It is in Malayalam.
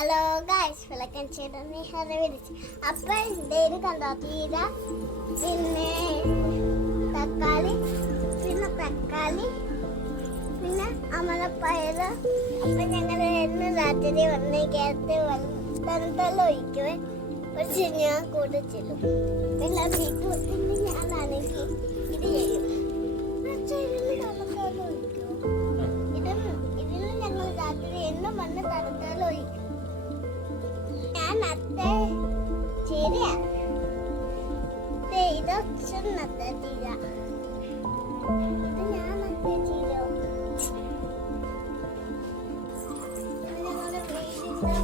ഹലോ ഗായ്സ്, വെൽക്കം ചെയ്ത നിഹാരെ വിളിച്ച്. അപ്പോൾ ഇത് കണ്ടോ, തീര പിന്നെ തക്കാളി പിന്നെ അമലപ്പയർ. അപ്പം ഞങ്ങൾ എന്ന് രാത്രി ഒന്നേക്കകത്ത് തണുത്തെല്ലാം ഒഴിക്കുവേ. പക്ഷെ ഞാൻ കൂടെ ചെല്ലും. എല്ലാ വീട്ടിൽ പിന്നെ ഞാനാണെങ്കിൽ ഇത് ചെയ്യും. തണുത്തെല്ലാം ഒഴിക്കുമോ? ഇതിൽ ഞങ്ങൾ രാത്രി എന്നും വന്ന് തണുത്തെല്ലാം ഒഴിക്കും. ഞാൻ നത്തെ ചീരയാ. ഇത് നത്തെ ചീര. ഇത് ഞാൻ നത്തെ ചീര. ഞങ്ങളുടെ വീടിന്റെ